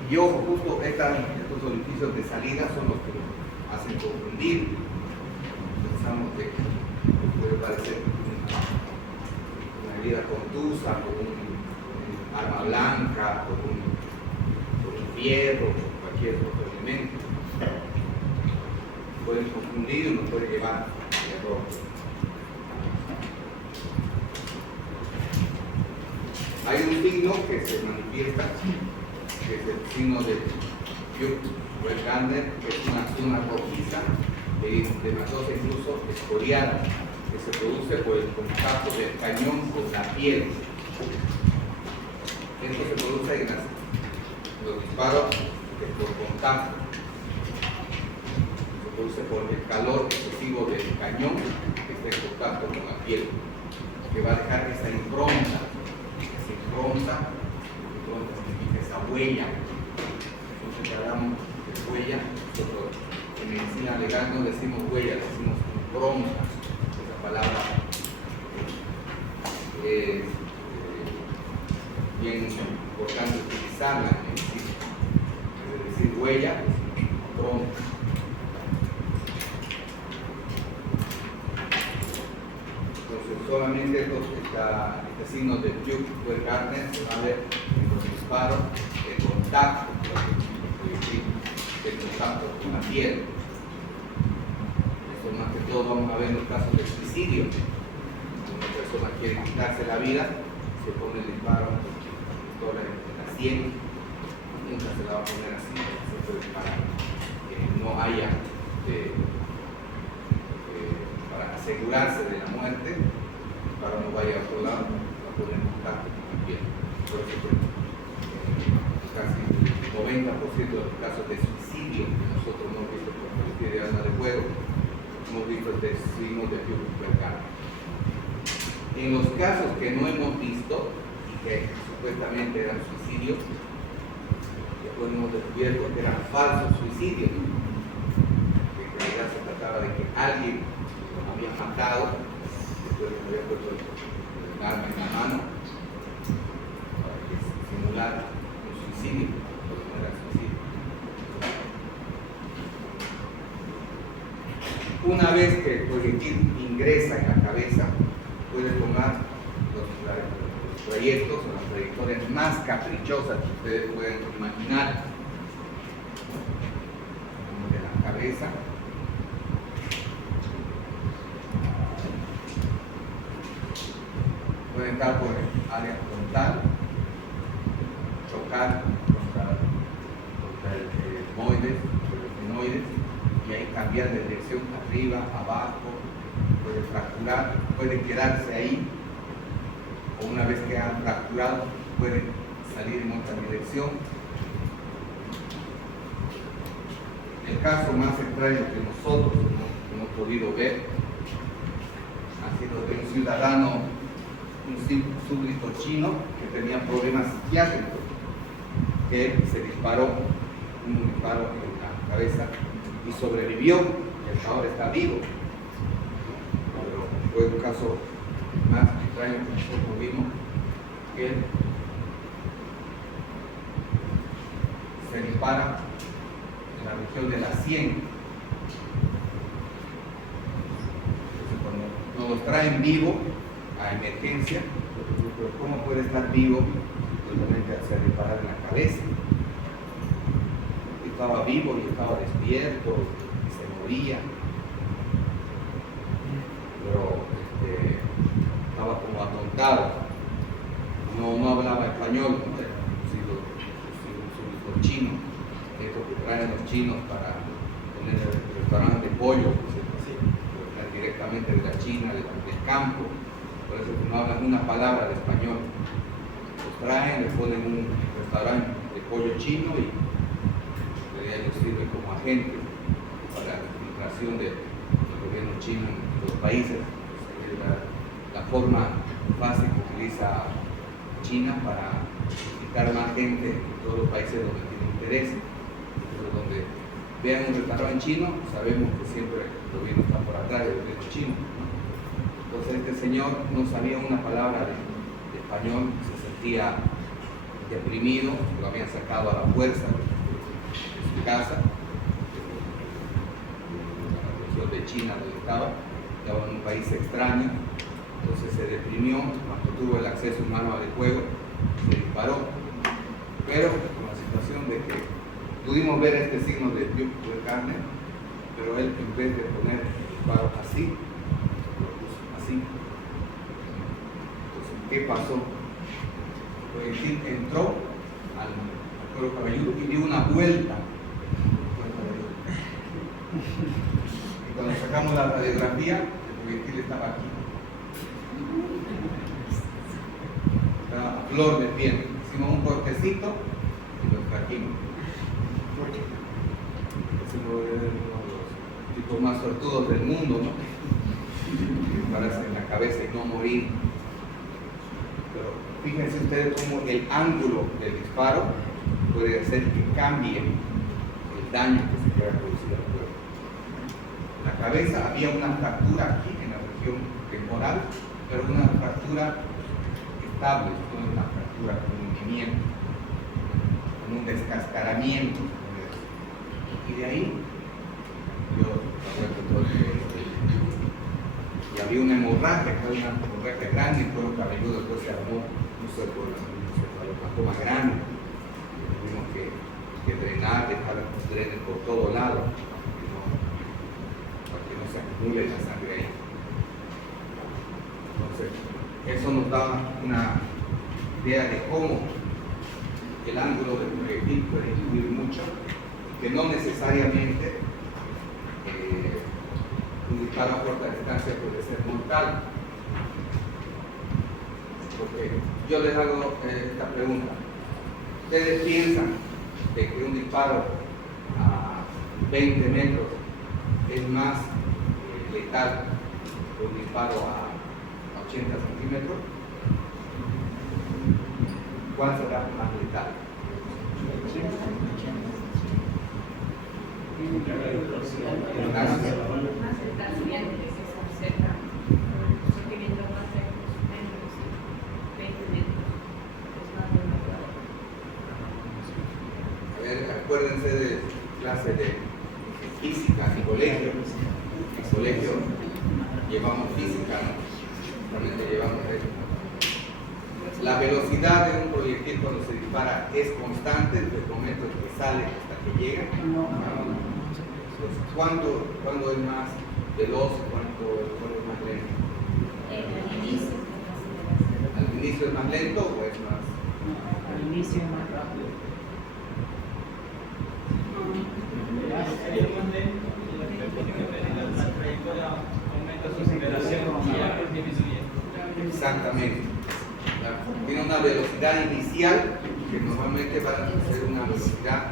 Y ojo, justo estos orificios de salida son los que nos hacen confundir. Pensamos que puede parecer una herida contusa o un arma blanca, por un fierro, por cualquier otro elemento. Pueden confundir y nos puede llevar al error. Hay un signo que se manifiesta, que es el signo de Buch-Gardner, que es una zona rojiza, demasiado incluso escoriada, que se produce por el contacto del cañón con la piel. Esto se produce en los disparos por contacto. Se produce por el calor excesivo del cañón que está en contacto con la piel, que va a dejar esa impronta. Impronta significa esa huella. Nosotros hablamos de huella, nosotros en medicina legal no decimos huella, decimos impronta. Esa palabra es bien importante utilizarla en medicina. Es decir, huella es impronta. Entonces, solamente este signo de Buch-Gardner se va a ver en los disparos de contacto, de contacto con la piel. Esto más que todo vamos a ver en los casos de suicidio. Cuando una persona quiere quitarse la vida, se pone el disparo con la pistola en la sien, nunca se la va a poner así, siempre para que no haya para asegurarse de la muerte, para no vaya a otro lado, va a poner en contacto con la piel. Por eso, casi el 90% de los casos de suicidio que nosotros hemos visto por cualquier arma de fuego, hemos visto este signo de Buch-Gardner. En los casos que no hemos visto y que supuestamente eran suicidios, después hemos descubierto que eran falsos suicidios, que en realidad se trataba de que alguien los había matado, después les había puesto el arma en la mano para que simulara un suicidio, pero no era suicidio. Una vez que el proyectil ingresa en la cabeza, puede tomar los trayectos o las trayectorias más caprichosas que ustedes pueden imaginar. De la cabeza puede entrar por el área frontal, chocar contra el esfenoides y ahí cambiar de dirección arriba, abajo, puede fracturar, puede quedarse ahí, o una vez que han fracturado puede salir en otra dirección. El caso más extraño que nosotros hemos podido ver ha sido de un ciudadano, un súbdito chino que tenía problemas psiquiátricos, que se disparó un disparo en la cabeza y sobrevivió, y hasta ahora está vivo. Pero fue un caso más extraño que nosotros vimos, que se dispara en la región de la sien. Entonces, cuando nos traen vivo a emergencia, pero ¿cómo puede estar vivo simplemente hacer disparar en la cabeza? Estaba vivo y estaba despierto y se moría, pero estaba como atontado, no hablaba español, ¿no? Era un chino, esto que traen los chinos para poner el restaurante de pollo, que traen directamente de la China, del campo, por eso no hablan una palabra de español. Los traen, les ponen un restaurante de pollo chino y les sirve como agente para la infiltración del gobierno chino en los países. Es la forma fácil que utiliza China para quitar más gente en todos los países donde tiene interés. Pero donde vean un restaurante chino, sabemos que siempre el gobierno está por atrás del gobierno chino. Entonces este señor no sabía una palabra de español, se sentía deprimido, lo habían sacado a la fuerza de su casa, de la región de China donde estaba en un país extraño. Entonces se deprimió cuando tuvo el acceso a un arma de fuego se disparó, pero con la situación de que pudimos ver este signo de dióxido de carne, pero él en vez de poner el disparo así, lo puso así. Entonces, ¿qué pasó? El proyectil entró al cuero cabelludo y dio una vuelta. Y cuando sacamos la radiografía, el proyectil estaba aquí. Estaba a flor de piel. Hicimos un cortecito y lo trajimos. Ese fue uno de los tipos más suertudos del mundo, ¿no? Dispararse en la cabeza y no morir. Pero fíjense ustedes cómo el ángulo del disparo puede hacer que cambie el daño que se quiera producir al cuerpo. En la cabeza había una fractura aquí en la región temporal, pero una fractura estable, no una fractura con hundimiento, con un descascaramiento. Y de ahí yo todo el cuerpo. Y había una hemorragia, que era una hemorragia grande, el cuero cabelludo, después se armó un cefalopatoma grande. Tuvimos que drenar, dejar los drenes por todo lado, para que no se acumule la sangre ahí. Entonces, eso nos da una idea de cómo el ángulo del proyectil puede influir mucho, que no necesariamente un disparo a corta distancia puede ser mortal. Porque yo les hago esta pregunta. ¿Ustedes piensan de que un disparo a 20 metros es más letal que un disparo a 80 centímetros? ¿Cuál será más letal? Acuérdense de clase de física en colegio. En colegio llevamos física, ¿no? También llevamos eso. La velocidad de un proyectil cuando se dispara es constante desde el momento que sale hasta que llega. Entonces, ¿cuándo es más veloz? ¿Cuándo es más lento? Al inicio. ¿Al inicio es más lento o es más? Al inicio es más rápido. Exactamente. Tiene una velocidad inicial que normalmente va a ser una velocidad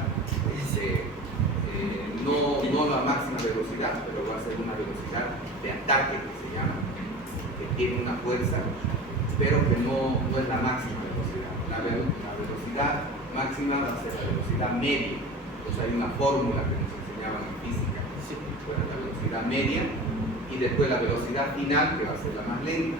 no la máxima velocidad, pero va a ser una velocidad de ataque que se llama, que tiene una fuerza, pero que no es la máxima velocidad. La velocidad máxima va a ser la velocidad media. Entonces hay una fórmula que nos enseñaban en física. Bueno, la velocidad media y después la velocidad final, que va a ser la más lenta.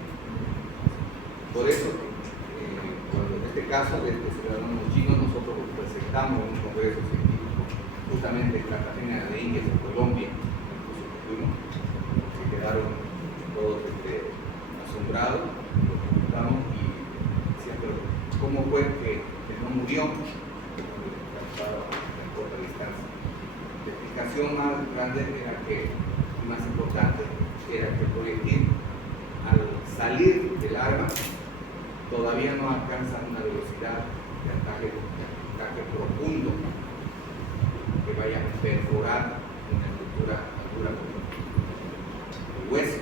Por eso, en este caso de estos ciudadanos chinos, nosotros los presentamos en un congreso científico, justamente en Cartagena de Indias, en Colombia, incluso que fuimos, que quedaron todos asombrados, lo preguntamos y decían, pero ¿cómo fue que no murió? A corta distancia. La explicación más grande era que, y más importante, era que el proyectil, al salir del arma, todavía no alcanza una velocidad de ataque profundo que vaya a perforar una estructura dura como el hueso.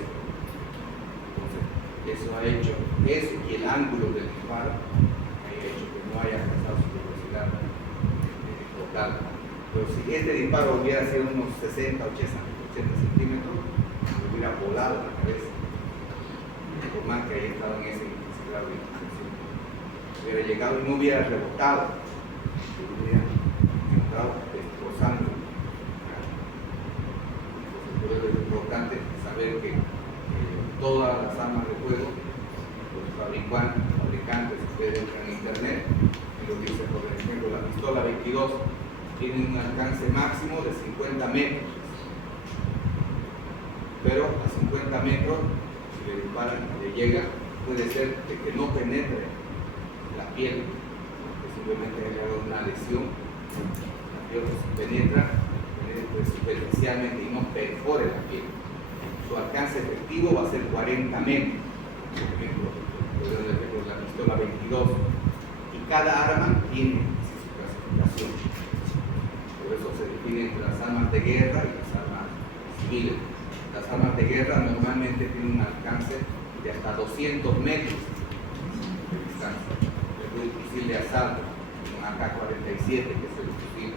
Entonces, eso ha hecho, eso y el ángulo del disparo ha hecho que no haya alcanzado su velocidad total. Pero si este disparo hubiera sido unos 60, 80 centímetros, me hubiera volado la cabeza. Por más que haya estado en ese grado de intención, hubiera llegado y no hubiera rebotado, hubiera entrado destrozando. Por eso es importante saber que todas las armas de fuego, los fabricantes, ustedes entran en internet y lo dicen, por ejemplo, la pistola 22 tiene un alcance máximo de 50 metros, pero a 50 metros, si le disparan y le llega, puede ser de que no penetre la piel, que simplemente haya una lesión, la piel penetra superficialmente y no perfore la piel. Su alcance efectivo va a ser 40 metros, por ejemplo, la pistola 22, y cada arma tiene su clasificación. Por eso se define entre las armas de guerra y las armas civiles. Las armas de guerra normalmente tienen un alcance de hasta 200 metros de distancia. El fusil de asalto, un AK-47, que es el fusil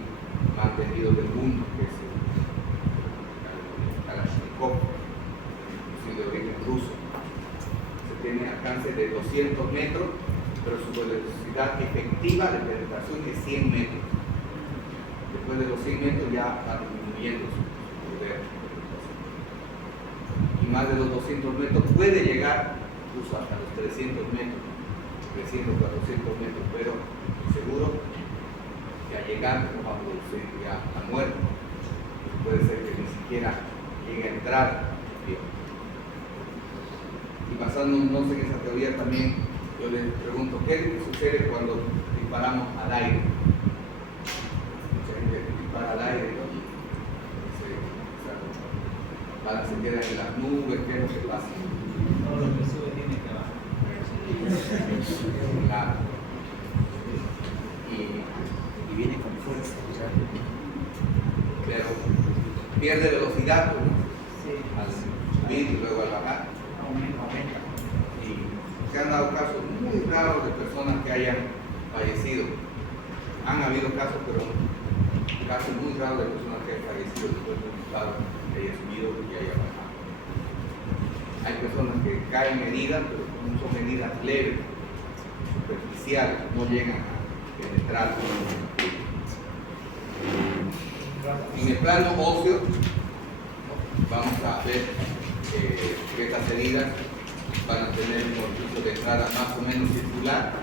más vendido del mundo, que es el Kalashnikov, el fusil de origen ruso. Se tiene alcance de 200 metros, pero su velocidad efectiva de penetración es 100 metros. Después de los 100 metros ya va disminuyendo su poder. Y más de los 200 metros puede llegar incluso hasta los 300 metros, 300 o 400 metros, pero seguro que al llegar no va a producir ya la muerte. Puede ser que ni siquiera llegue a entrar bien. Y basándonos en esa teoría también, yo les pregunto, ¿qué sucede cuando disparamos al aire? Mucha gente dispara al aire, ¿no? La bala se queda en las nubes, ¿qué es lo que pasa? Todo lo que sube tiene que bajar. Claro. Y viene con fuerza, ¿ya? Pero pierde velocidad, ¿no? Sí. Al subir y luego al bajar. Aumenta. Y se han dado casos muy raros de personas que hayan fallecido. Han habido casos, pero casos muy raros de personas que hayan fallecido después de un disparo que haya subido y haya bajado. Hay personas que caen heridas, pero son heridas leves, superficiales, no llegan a penetrar. En el plano óseo, vamos a ver que estas heridas van a tener un orificio de entrada más o menos circular,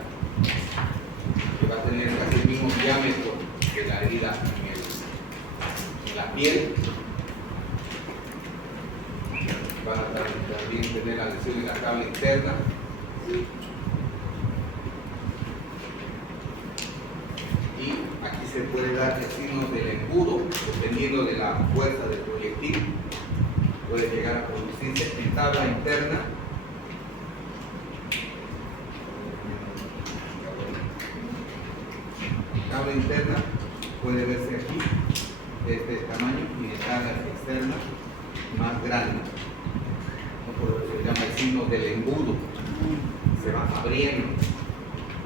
que va a tener casi el mismo diámetro que la herida en la piel. Van a también tener la lesión en la cava interna. Y aquí se puede dar el signo del embudo, dependiendo de la fuerza del proyectil. Puede llegar a producirse en tabla interna. Tabla interna puede verse aquí, de este tamaño, y en tabla externa más grande. Por eso se llama el signo del embudo. Se va abriendo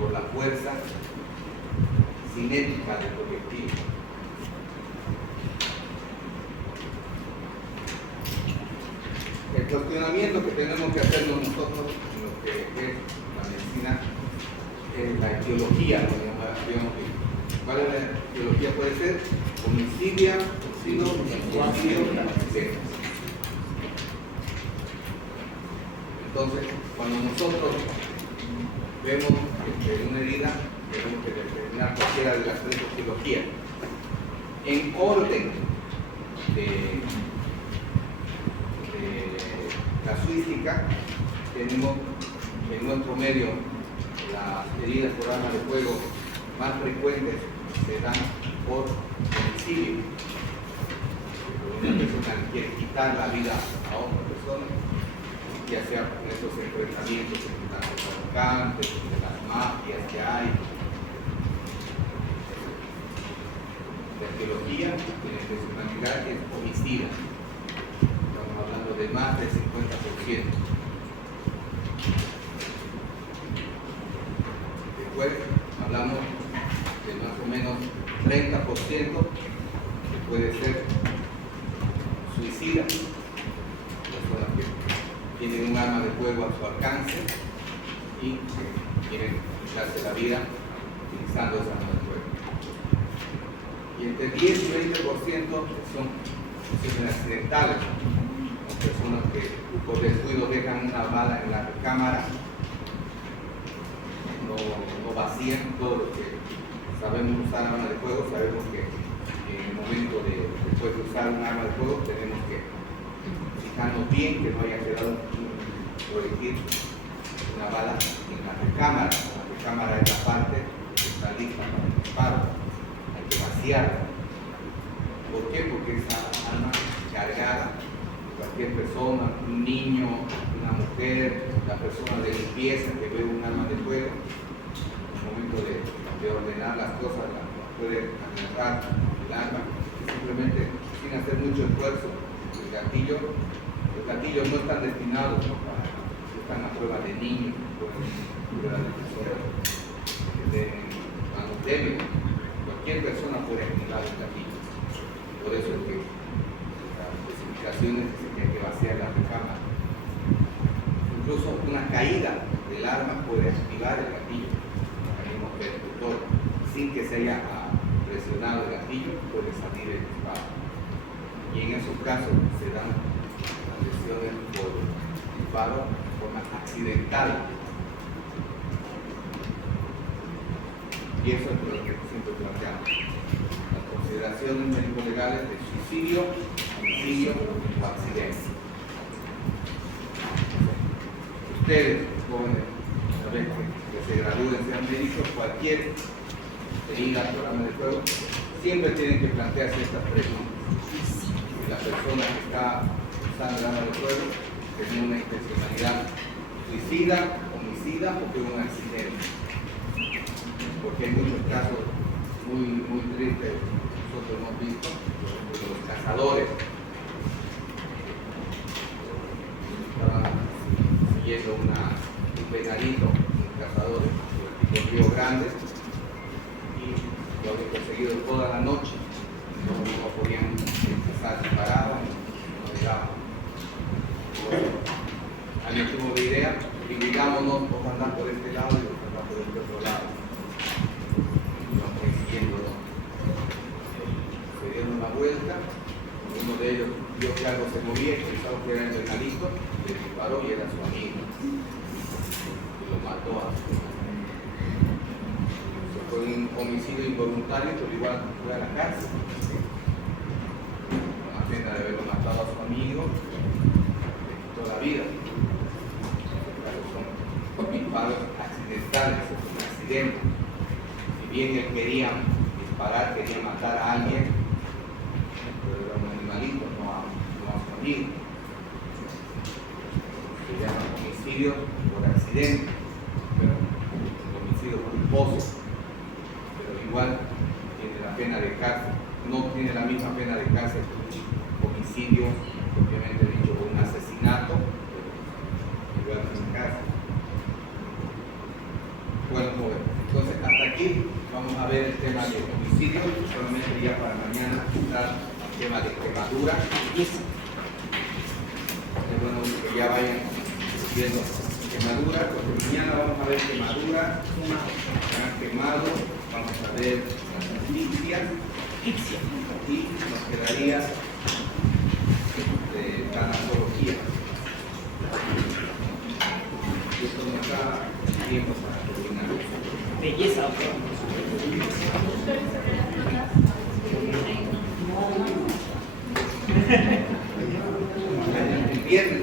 por la fuerza cinética del proyectil. El cuestionamiento que tenemos que hacernos nosotros en lo que es la medicina es la etiología. ¿Cuál es la etiología? Puede ser homicidio, homicidio, accidente. Entonces, cuando nosotros vemos una herida, tenemos que determinar cualquiera de las tres etiologías. En orden de casuística, tenemos en nuestro medio las heridas por arma de fuego más frecuentes se dan por homicidio. Una persona quiere quitar la vida a otra persona, ya sea en estos enfrentamientos entre los traficantes, entre las mafias que hay. La etiología tiene personalidad que es homicida. Estamos hablando de más del 50%. Después hablamos de más o menos 30% que puede ser suicida, personas que tienen un arma de fuego a su alcance y quieren quitarse la vida utilizando esa arma de fuego. Y entre 10 y 20% son lesiones accidentales, son personas que por descuido dejan una bala en la recámara, no vacían. Todo lo que sabemos usar arma de fuego, sabemos que en el momento después de usar un arma de fuego tenemos que fijarnos bien que no haya quedado un proyectil una bala en la recámara. La recámara es la parte que está lista para el disparo. Hay que vaciarla. ¿Por qué? Porque esa arma cargada, cualquier persona, un niño, una mujer, la persona de limpieza que ve un arma de fuego, en el momento de ordenar las cosas, la puede agarrar el arma, simplemente sin hacer mucho esfuerzo. Los gatillos no están destinados están a prueba de niños, prueba de personas de manos débiles. Cualquier persona puede activar el gatillo. Por eso es que las especificaciones dicen que hay que vaciar la recámara. Incluso una caída del arma puede activar el gatillo, el mecanismo percutor. Sin que se haya presionado el gatillo, puede salir el disparo. Y en esos casos se dan las lesiones por disparo de forma accidental. Y eso es lo que siempre planteamos. Las consideraciones médico-legales de suicidio, homicidio o accidente. Ustedes, jóvenes, una vez que se gradúen, sean médicos, cualquier herida, programa de fuego, siempre tienen que plantearse estas preguntas. Si la persona que está usando el arma de fuego tenía una intencionalidad suicida, homicida o que un accidente. Porque hay muchos casos muy tristes, nosotros hemos visto, por ejemplo, de los cazadores. Estaban siguiendo un venadito, un cazador de Río Grande, y lo habían perseguido toda la noche. No podían empezar, se paraban y no llegaban. Alguien tuvo la idea, dividámonos, vos andás por este lado y vos andás por este otro lado. Y vamos siguiéndolo. Se dieron una vuelta, uno de ellos vio que algo se movía y pensaba que era el venadito, le disparó y era su amigo. Y lo mató a su amigo. Fue un homicidio involuntario, pero igual fue a la cárcel. Con la pena de haberlo matado a su amigo, le quitó la vida. Son disparos accidentales, es un accidente. Si bien él quería disparar, quería matar a alguien, pero era un animalito, no a su amigo. Se llama homicidio por accidente, pero homicidio culposo. Igual tiene la pena de cárcel, no tiene la misma pena de cárcel que un homicidio, propiamente dicho, o un asesinato, pero igual en cárcel. Bueno, joven, entonces hasta aquí vamos a ver el tema de homicidio, solamente ya para mañana estar el tema de quemadura. Es bueno que ya vayan viendo quemadura, porque mañana vamos a ver quemadura, quemado. Vamos a ver las asfixias y nos quedaría de tanatología. Y esto nos da tiempo para terminar. Belleza, El viernes